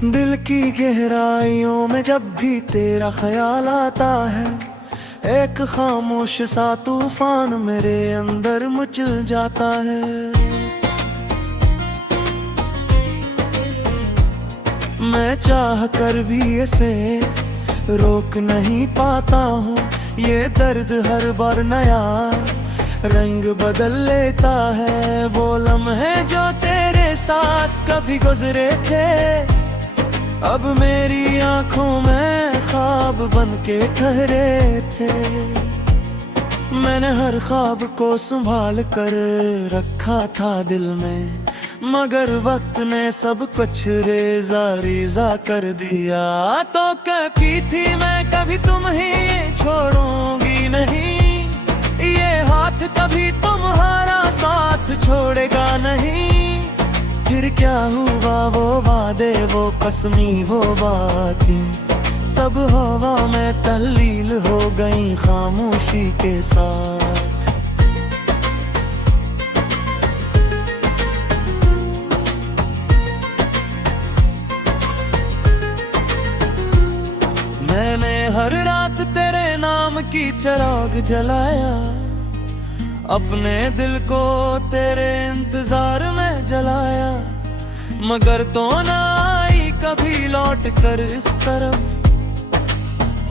दिल की गहराइयों में जब भी तेरा ख्याल आता है, एक खामोश सा तूफान मेरे अंदर मचल जाता है। मैं चाह कर भी इसे रोक नहीं पाता हूँ, ये दर्द हर बार नया रंग बदल लेता है। वो लम्हे जो तेरे साथ कभी गुजरे थे, अब मेरी आंखों में ख्वाब बन के ठहरे थे। मैंने हर ख्वाब को संभाल कर रखा था दिल में, मगर वक्त ने सब कुछ रेजा रेजा कर दिया। तो कहती थी मैं कभी तुम ही छोड़ूंगी नहीं, ये हाथ कभी तुम्हारा साथ छोड़ेगा नहीं। फिर क्या हुआ वो वादे, वो कसमी वो बातें, सब हवा में तल्लील हो गई खामोशी के साथ। मैंने हर रात तेरे नाम की चिराग जलाया, अपने दिल को तेरे इंतजार में जलाया, मगर तो ना आई कभी लौट कर इस तरफ।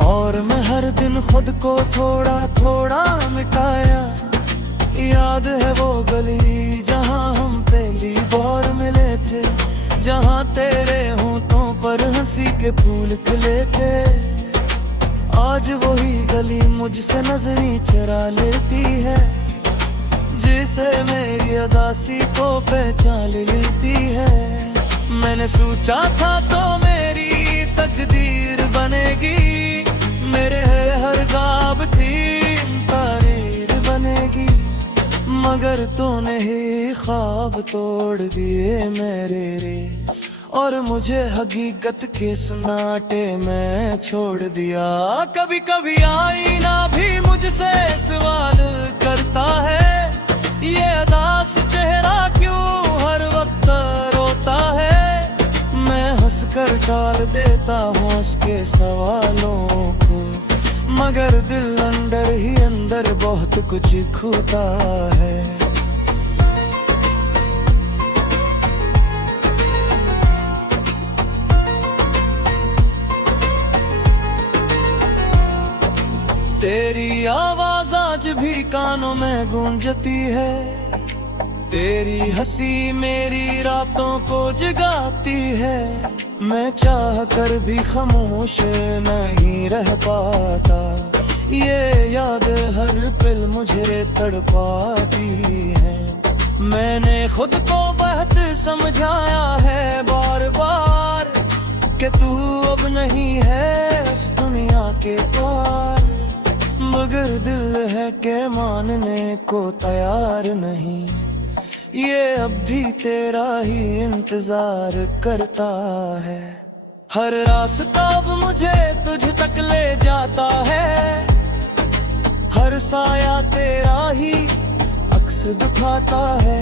और मैं हर दिन खुद को थोड़ा थोड़ा मिटाया। याद है वो गली जहां हम पहली बार मिले थे, जहां तेरे होठों पर हंसी के फूल खिले थे। आज वही गली मुझसे नजरें चुरा लेती है, जिसे मेरी अदासी को पहचान लेती है। मैंने सोचा था तो मेरी तकदीर बनेगी, मेरे हर ख्वाब थी तारीर बनेगी, मगर तूने ही ख्वाब तोड़ दिए मेरे रे, और मुझे हकीकत के सन्नाटे में छोड़ दिया। कभी कभी आईना भी मुझसे सवाल करता है, ये अदास चेहरा क्यों हर वक्त रोता है। मैं हंसकर टाल देता हूँ उसके सवालों को, मगर दिल अंदर ही अंदर बहुत कुछ खोता है। तेरी आवाज आज भी कानों में गूंजती है, तेरी हंसी मेरी रातों को जगाती है। मैं चाह कर भी खामोश नहीं रह पाता, ये याद हर पल मुझे तड़पाती है। मैंने खुद को बहुत समझाया है बार बार, कि तू अब नहीं है इस दुनिया के पार, मगर दिल है के मानने को तैयार नहीं। ये अब भी तेरा ही इंतजार करता है। हर रास्ता अब मुझे तुझ तक ले जाता है, हर साया तेरा ही अक्स दिखाता है।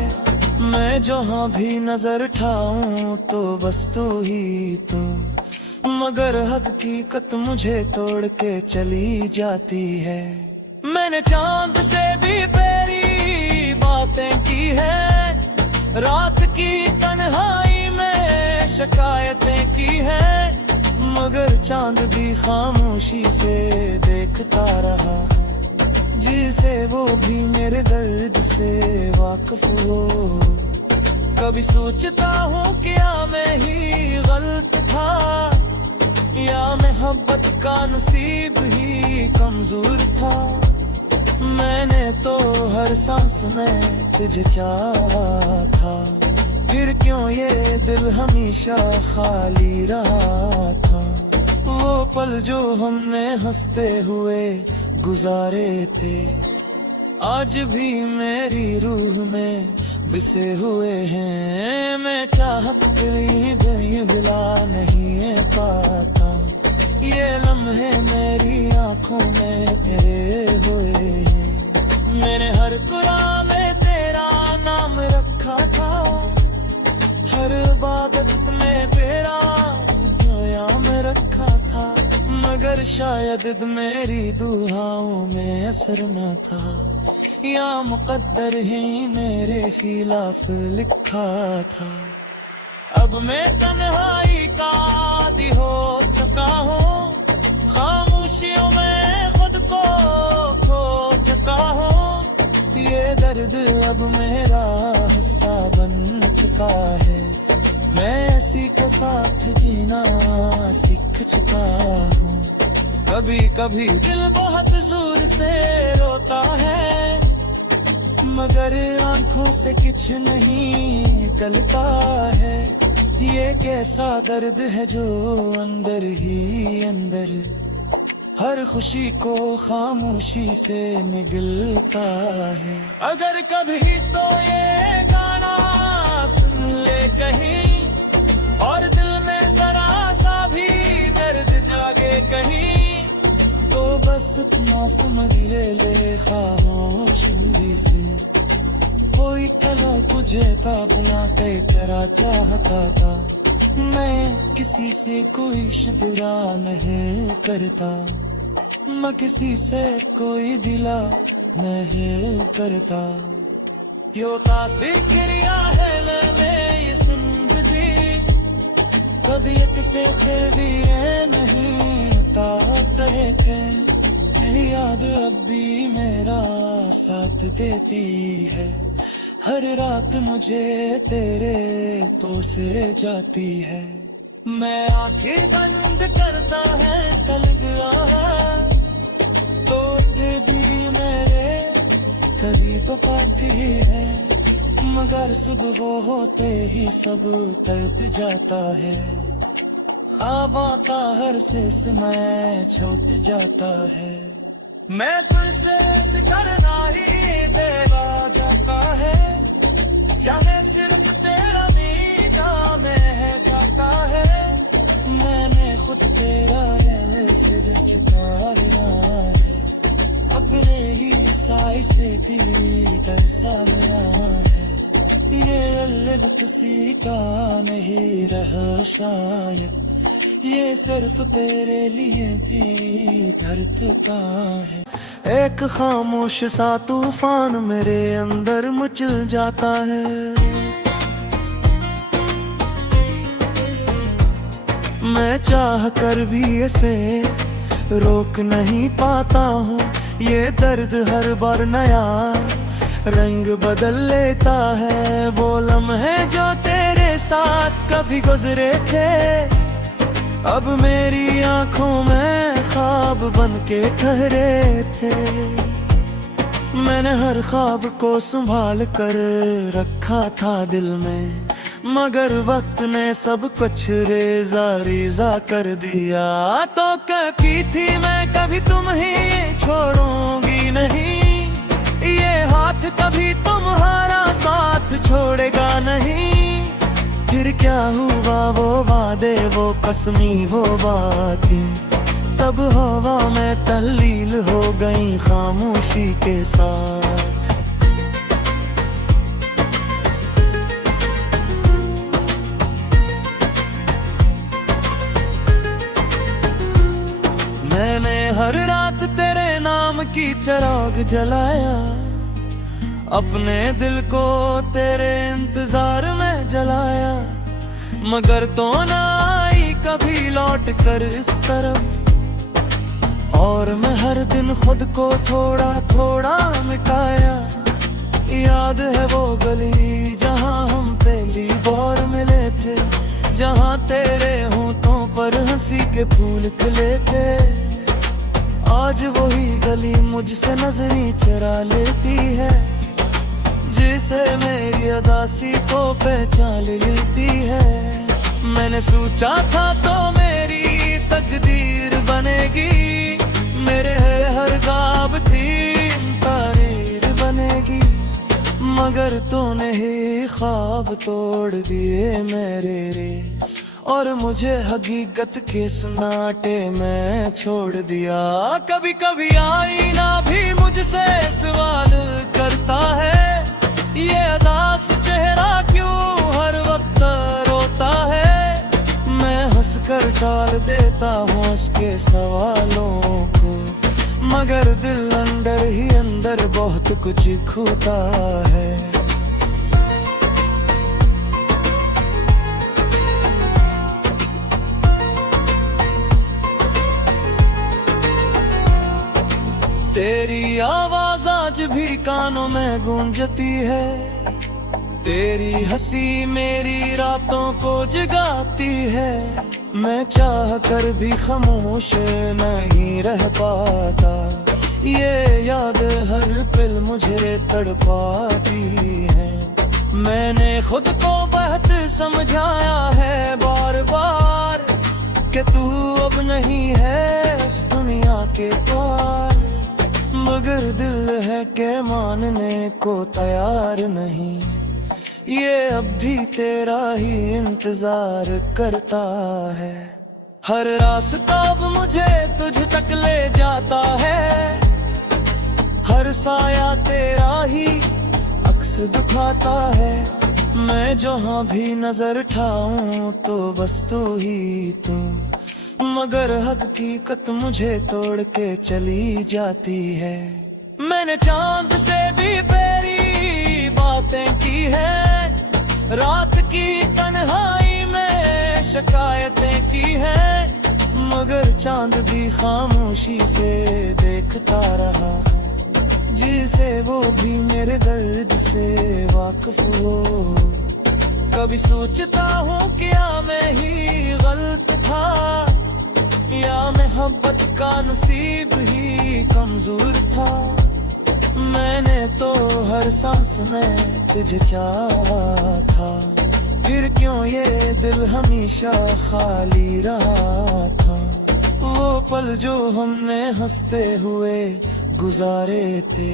मैं जहाँ भी नजर उठाऊं तो बस तू ही तू, मगर हकीकत मुझे तोड़ के चली जाती है। मैंने चांद से भी तेरी बातें की है, रात की तन्हाई में शिकायतें की है, मगर चांद भी खामोशी से देखता रहा, जिसे वो भी मेरे दर्द से वाकिफ हो। कभी सोचता हूँ क्या मैं ही गलत था, या मोहब्बत का नसीब ही कमजोर था। मैंने तो हर सांस में तुझे चाहा था, फिर क्यों ये दिल हमेशा खाली रहा था। वो पल जो हमने हंसते हुए गुजारे थे, आज भी मेरी रूह में बिसे हुए हैं। मैं चाहत भी भुला नहीं पाता, ये लम्हे मेरी आंखों में तेरे हुए हैं। मैंने हर कुरान में तेरा नाम रखा था, हर इबादत में तेरा शायद मेरी दुआओं में असर न था, या मुकद्दर ही मेरे खिलाफ लिखा था। अब मैं तन्हाई का आदी हो चुका हूँ, खामोशियों में खुद को खो चुका हूँ। ये दर्द अब मेरा हिस्सा बन चुका है, मैं इसी के साथ जीना सीख चुका हूँ। कभी कभी दिल बहुत जोर से रोता है, मगर आंखों से कुछ नहीं निकलता है। ये कैसा दर्द है जो अंदर ही अंदर हर खुशी को खामोशी से निगलता है। अगर कभी तो ये गाना सुन ले कहीं, और दिल में जरा सा भी दर्द जागे कहीं, तो बस इतना समझ ले खामोशी से। कोई कला तुझे अपना तय करा चाहता था, मैं किसी से कोई शिकवा नहीं करता, मैं किसी से कोई दिला नहीं करता। यो तासीर क्रिया है मैंने ये जिंदगी, तबीयत से फिर भी ये नहीं ता कहे के मेरी याद अब भी मेरा साथ देती है। हर रात मुझे तेरे तो से जाती है, मैं आंखें बंद करता है तल गया है, तो भी मेरे करीब पाती है, मगर सुबह होते ही सब तर्क जाता है। अब आता हर से मैं छूट जाता है, मैं तुझसे करना ही देवा जाता है, जाने सिर्फ तेरा नीचा में है जाता है। मैंने खुद तेरा सिर झुका लिया है, अपने ही साई से तेरी तरसा गया है। ये अलग सीता नहीं रहा शायद, ये सिर्फ तेरे लिए भी धड़कता है। एक खामोश सा तूफान मेरे अंदर मचल जाता है, मैं चाह कर भी इसे रोक नहीं पाता हूँ। ये दर्द हर बार नया रंग बदल लेता है, वो लम्हे जो तेरे साथ कभी गुजरे थे, अब मेरी आंखों में ख्वाब बन के ठहरे थे। मैंने हर ख्वाब को संभाल कर रखा था दिल में, मगर वक्त ने सब कुछ रेजा रेजा कर दिया। तो कहती थी मैं कभी तुम ही छोड़ूंगी नहीं, ये हाथ कभी तुम्हारा साथ छोड़ेगा नहीं। फिर क्या हुआ वो वादे, वो कसमी वो बातें, सब हवा में तल्लील हो गई खामोशी के साथ। मैंने हर रात तेरे नाम की चिराग जलाया, अपने दिल को तेरे इंतजार में जलाया, मगर तो ना आई कभी लौट कर इस तरफ। और मैं हर दिन खुद को थोड़ा थोड़ा मिटाया। याद है वो गली जहाँ हम पहली बार मिले थे, जहाँ तेरे होठों पर हंसी के फूल खिले थे। आज वही गली मुझसे नजरें चुरा लेती है, जिसे मेरी अदासी को पहचान लेती है। मैंने सोचा था तो मेरी तकदीर बनेगी, मेरे हर ख्वाब थी तारीर बनेगी, मगर तूने ही ख्वाब तोड़ दिए मेरे रे, और मुझे हकीकत के सन्नाटे में छोड़ दिया। कभी कभी आईना भी मुझसे सवाल करता है, ये अदास चेहरा क्यों हर वक्त रोता है। मैं हंस कर कर टाल देता हूँ उसके सवालों को, मगर दिल अंदर ही अंदर बहुत कुछ खोता है। तेरी आवाज आज भी कानों में गूंजती है, तेरी हंसी मेरी रातों को जगाती है। मैं चाह कर भी खामोश नहीं रह पाता, ये याद हर पल मुझे तड़पाती है। मैंने खुद को बहुत समझाया है बार बार कि तू अब नहीं है इस दुनिया के पार, मगर दिल है के मानने को तैयार नहीं। ये अब भी तेरा ही इंतजार करता है। हर रास्ता अब मुझे तुझ तक ले जाता है, हर साया तेरा ही अक्स दिखाता है। मैं जहाँ भी नजर उठाऊं तो बस तू ही तू, मगर हकीकत मुझे तोड़ के चली जाती है। मैंने चांद से भी प्यारी बातें की है, रात की तन्हाई में शिकायतें की है, मगर चांद भी खामोशी से देखता रहा, जिसे वो भी मेरे दर्द से वाकिफ हो। कभी सोचता हूँ क्या मैं ही गलत था, या मोहब्बत का नसीब ही कमजोर था। मैंने तो हर सांस में तुझे चाहा था, फिर क्यों ये दिल हमेशा खाली रहा था। वो पल जो हमने हंसते हुए गुजारे थे,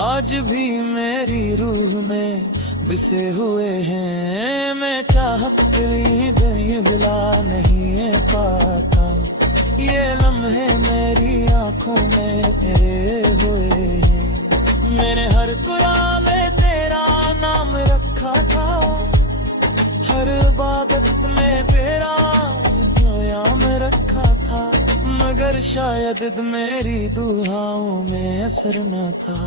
आज भी मेरी रूह में बिसे हुए हैं। मैं चाहत भी भुला नहीं पाता, ये लम्हे मेरी आंखों में तेरे हुए हैं। मैंने हर दुआ में तेरा नाम रखा था, हर इबादत में तेरा क़याम रखा था, मगर शायद मेरी दुआओं में असर न था,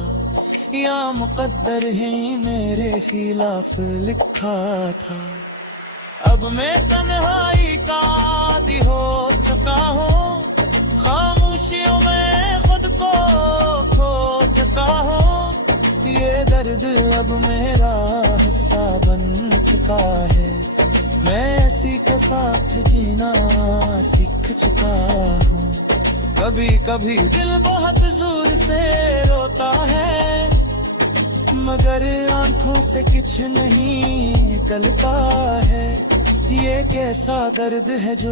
या मुकद्दर ही मेरे खिलाफ लिखा था। अब मैं तन्हाई का आदी हो चुका हूँ, खामोशियों में खुद को खो चुका हूँ। ये दर्द अब मेरा हिस्सा बन चुका है, मैं इसी के साथ जीना सीख चुका हूँ। कभी कभी दिल बहुत जोर से रोता है, मगर आंखों से कुछ नहीं निकलता है। ये कैसा दर्द है जो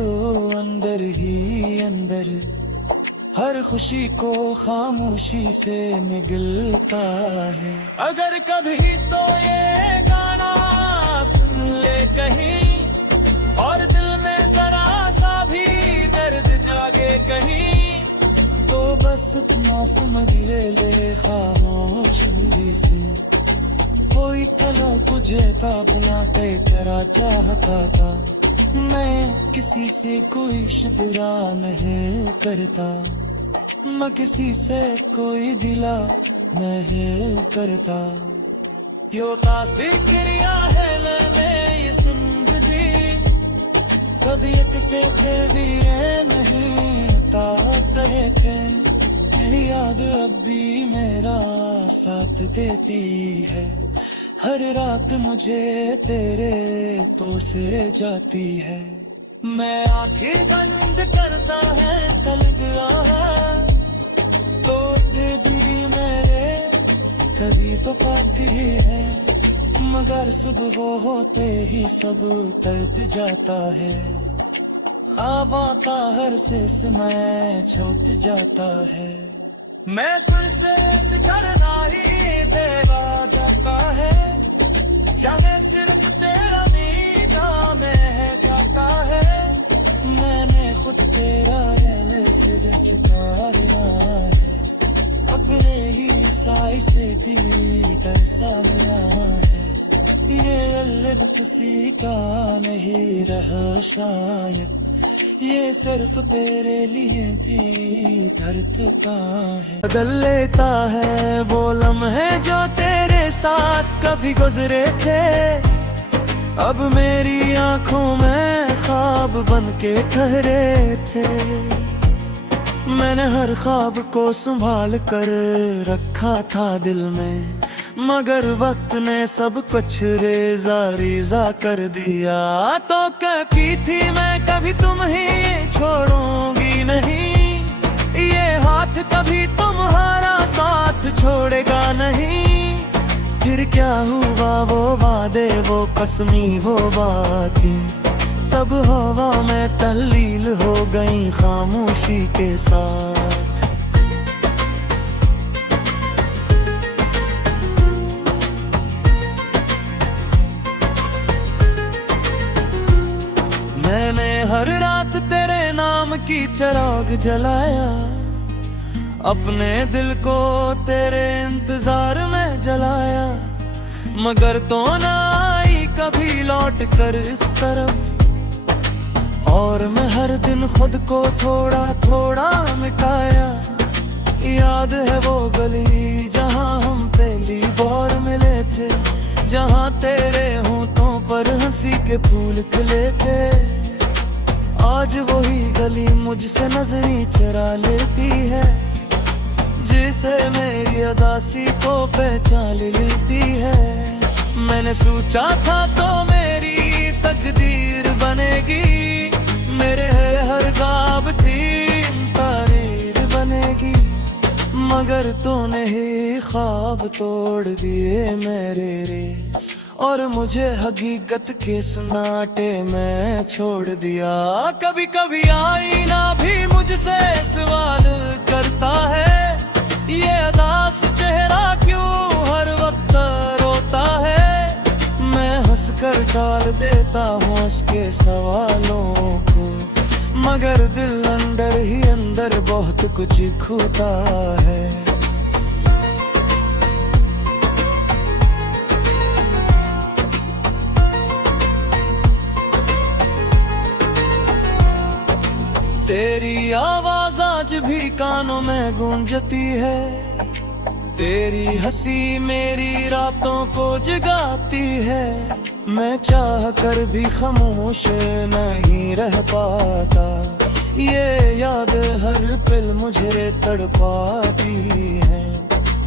अंदर ही अंदर हर खुशी को खामोशी से मिगलता है। अगर कभी तो ये गाना सुन ले कहीं, और दिल में जरा सा भी दर्द जागे कहीं, तो बस इतना समझ ले खामोशी से। कोई तला तुझे काबुला के तेरा चाहता था, मैं किसी से कोई शुक्रिया नहीं करता, मैं किसी से कोई दिला नहीं करता। यो तासीर किया है मैंने ये जिंदगी, कभी एक से दिए नहीं ता कहे थे। मेरी याद अब भी मेरा साथ देती है, हर रात मुझे तेरे तो से जाती है। मैं आंखें बंद करता है तल गया है, तो दिल मेरे कभी तो पाती है, मगर सुबह होते ही सब दर्द जाता है। अब आता हर से समय छूट जाता है, मैं तुझसे सिखरना ही तेरा जाता है, चाहे सिर्फ तेरा नीदा में है जाता है। मैंने खुद तेरा सिर झुका लिया है, अपने ही साई से तेरी तरसा गया है। ये अलग किसी का नहीं रहा शायद, ये सिर्फ तेरे लिए भी धड़कता है। बदल लेता है वो लम्हे जो तेरे साथ कभी गुजरे थे, अब मेरी आंखों में ख्वाब बन के ठहरे थे। मैंने हर ख्वाब को संभाल कर रखा था दिल में, मगर वक्त ने सब कुछ रेजा रेजा कर दिया। तो कहती थी मैं कभी तुम ही छोड़ूंगी नहीं, ये हाथ कभी तुम्हारा साथ छोड़ेगा नहीं। फिर क्या हुआ वो वादे, वो कसमी वो बातें, सब हवा में तल्लील हो गई खामोशी के साथ। मैंने हर रात तेरे नाम की चिराग जलाया, अपने दिल को तेरे इंतजार में जलाया, मगर तो ना आई कभी लौट कर इस तरफ। और मैं हर दिन खुद को थोड़ा थोड़ा मिटाया। याद है वो गली जहां हम पहली बार मिले थे, जहां तेरे होठों पर हंसी के फूल खिले थे। आज वही गली मुझसे नजरें चुरा लेती है, जिसे मेरी अदासी को पहचान लेती है। मैंने सोचा था तो मेरी तकदीर बनेगी, मेरे हर ख्वाब तीन तारीर बनेगी, मगर तूने ही ख्वाब तोड़ दिए मेरे रे, और मुझे हकीकत के सन्नाटे में छोड़ दिया। कभी कभी आईना भी मुझसे सवाल करता है, ये अदास चेहरा क्यों हर वक्त रोता है। मैं हंसकर टाल देता हूँ उसके सवालों को, मगर दिल अंदर ही अंदर बहुत कुछ खोता है। तेरी आवाज आज भी कानों में गूंजती है, तेरी हंसी मेरी रातों को जगाती है। मैं चाह कर भी खामोश नहीं रह पाता, ये याद हर पल मुझे तड़पाती है।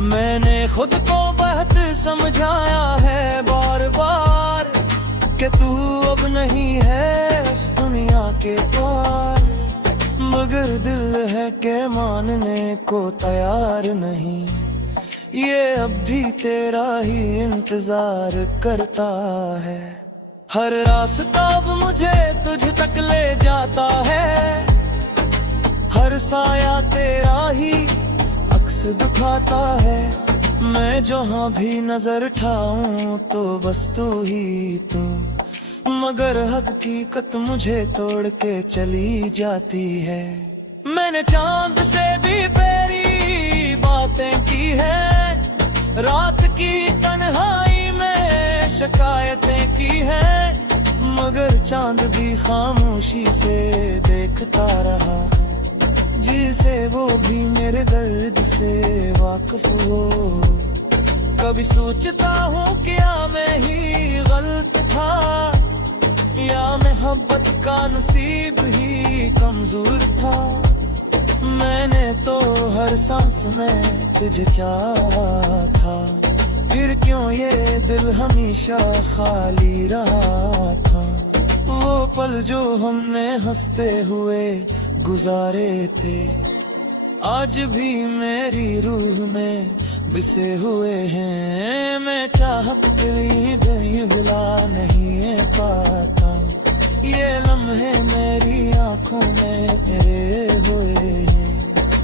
मैंने खुद को बहुत समझाया है बार बार, कि तू अब नहीं है इस दुनिया के पार, मगर दिल है के मानने को तैयार नहीं। ये अब भी तेरा ही इंतजार करता है। हर रास्ता अब मुझे तुझ तक ले जाता है, हर साया तेरा ही अक्स दिखाता है। मैं जहाँ भी नजर उठाऊं तो बस तू ही तू, मगर हकीकत मुझे तोड़ के चली जाती है। मैंने चांद से भी प्यारी बातें की है, रात की तन्हाई में शिकायतें की है, मगर चांद भी खामोशी से देखता रहा, जिसे वो भी मेरे दर्द से वाकिफ हो। कभी सोचता हूँ क्या मैं ही गलत था, या मोहब्बत का नसीब ही कमजोर था। मैंने तो हर सांस में तुझे चाहा था, फिर क्यों ये दिल हमेशा खाली रहा था। वो पल जो हमने हंसते हुए गुजारे थे, आज भी मेरी रूह में बिसे हुए हैं। मैं चाहत भी भुला नहीं पाता, ये लम्हे मेरी आंखों में तेरे हुए हैं।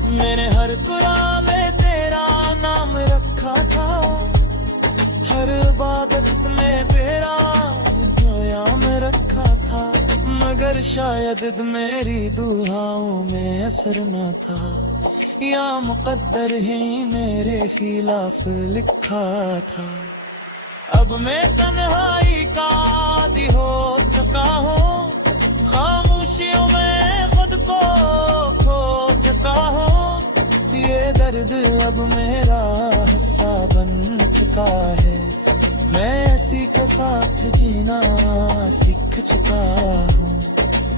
मैंने हर कुरा में तेरा नाम रखा था, हर इबादत में तेरा क़याम रखा था, मगर शायद मेरी दुआओं में असर न था, या मुकद्दर ही मेरे खिलाफ लिखा था। अब मैं तन्हाई का आदी हो चुका हूँ, खामोशियों में दर्द अब मेरा हिस्सा बन चुका है। मैं इसी के साथ जीना सीख चुका हूँ।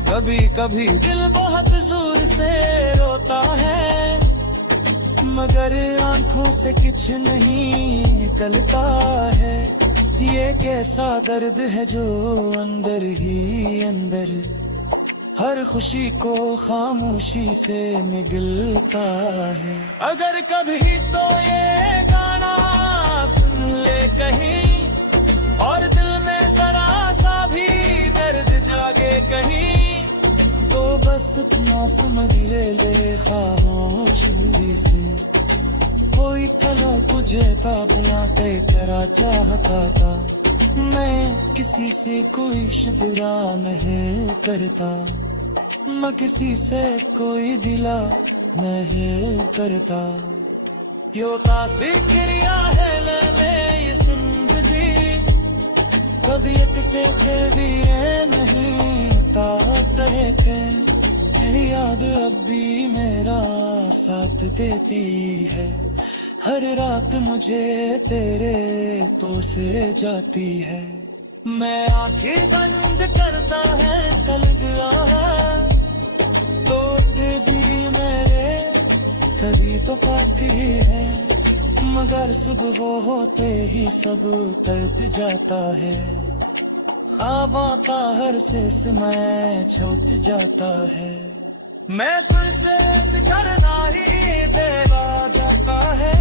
कभी कभी दिल बहुत जोर से रोता है, मगर आंखों से कुछ नहीं निकलता है। ये कैसा दर्द है जो अंदर ही अंदर हर खुशी को खामोशी से निगलता है। अगर कभी तो ये गाना सुन ले कहीं, और दिल में जरा सा भी दर्द जागे कहीं, तो बस अपना समझ ले खामोशी से। कोई तला तुझे काबला पे करा चाहता था, मैं किसी से कोई शिकवा नहीं करता, मैं किसी से कोई दिला नहीं करता। यो तासीर क्रिया है लेने ये जिंदगी, तबीयत से कह दिए नहीं कहते। मेरी याद अब भी मेरा साथ देती है, हर रात मुझे तेरे तो से जाती है। मैं आंखें बंद करता है तल गया है, तोड़ दी मेरे तभी तो पाती है, मगर सुबह होते ही सब कर्द जाता है। ख्वाब आता हर से मैं छूट जाता है। मैं तुझसे करना ही देवा जाता है,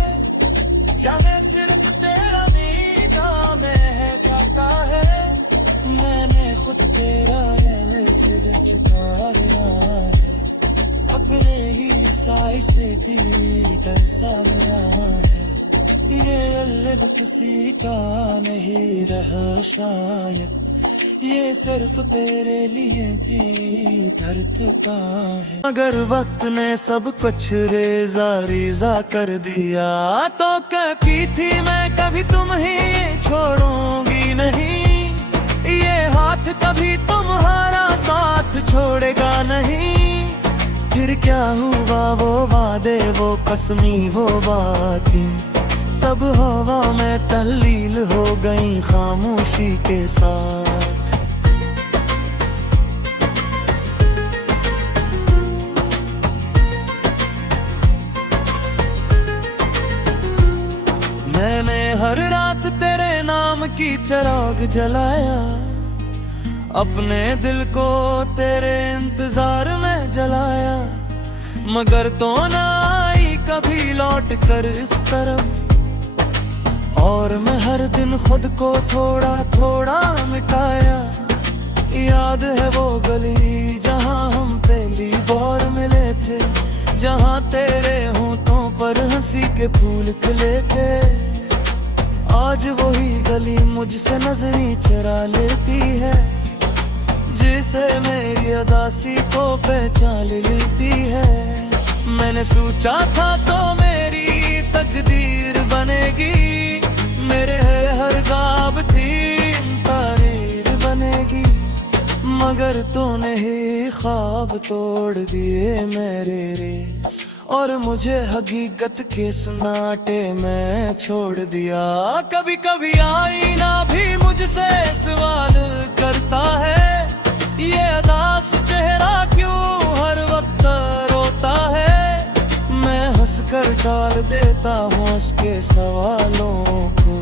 जाने सिर्फ तेरा नीदा में है जाता है। मैंने खुद तेरा से छुपाया है, अपने ही साई से तेरी तरसा गया है। ये अलग किसी का नहीं रहा शायद, ये सिर्फ तेरे लिए भी दर्द का है। अगर वक्त ने सब कुछ रेजा रेजा कर दिया, तो कहती थी मैं कभी तुम ही छोड़ूंगी नहीं, ये हाथ कभी तुम्हारा साथ छोड़ेगा नहीं। फिर क्या हुआ वो वादे, वो कसमी, वो बातें, सब हवा में तल्लील हो गई खामोशी के साथ। मैंने हर रात तेरे नाम की चिराग जलाया, अपने दिल को तेरे इंतजार में जलाया, मगर तो ना आई कभी लौट कर इस तरफ। और मैं हर दिन खुद को थोड़ा थोड़ा मिटाया। याद है वो गली जहाँ हम पहली बार मिले थे, जहाँ तेरे होठों पर हंसी के फूल खिले थे। आज वही गली मुझसे नजरें चुरा लेती है, जिसे मेरी उदासी को पहचान लेती है। मैंने सोचा था तो मेरी तकदीर बनेगी, मेरे हर ख्वाब थी तारीर बनेगी, मगर तूने ही ख्वाब तोड़ दिए मेरे रे, और मुझे हकीकत के सन्नाटे में छोड़ दिया। कभी कभी आईना भी मुझसे सवाल करता है, ये अदास चेहरा क्यों हर वक्त रोता है। मैं हंसकर टाल देता हूँ उसके सवालों को,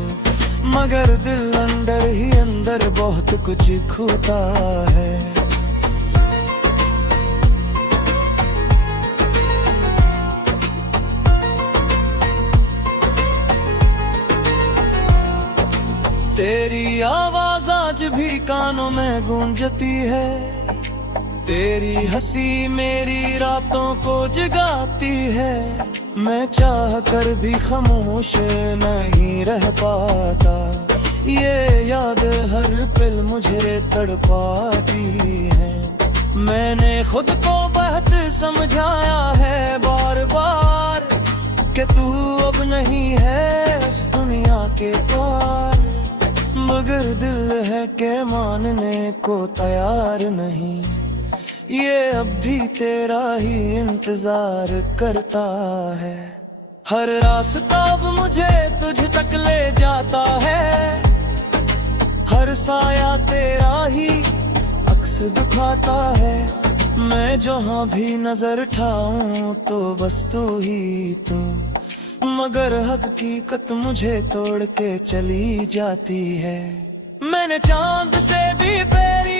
मगर दिल अंदर ही अंदर बहुत कुछ खोता है। तेरी आवाज आज भी कानों में गूंजती है, तेरी हंसी मेरी रातों को जगाती है। मैं चाह कर भी खामोश नहीं रह पाता, ये याद हर पल मुझे तड़पाती है। मैंने खुद को बहुत समझाया है बार बार, कि तू अब नहीं है इस दुनिया के पार, मगर दिल है के मानने को तैयार नहीं। ये अब भी तेरा ही इंतजार करता है। हर रास्ता अब मुझे तुझ तक ले जाता है, हर साया तेरा ही अक्स दिखाता है। मैं जहाँ भी नजर ठाऊं तो बस तू ही तू, मगर हकीकत मुझे तोड़ के चली जाती है। मैंने चांद से भी प्यारी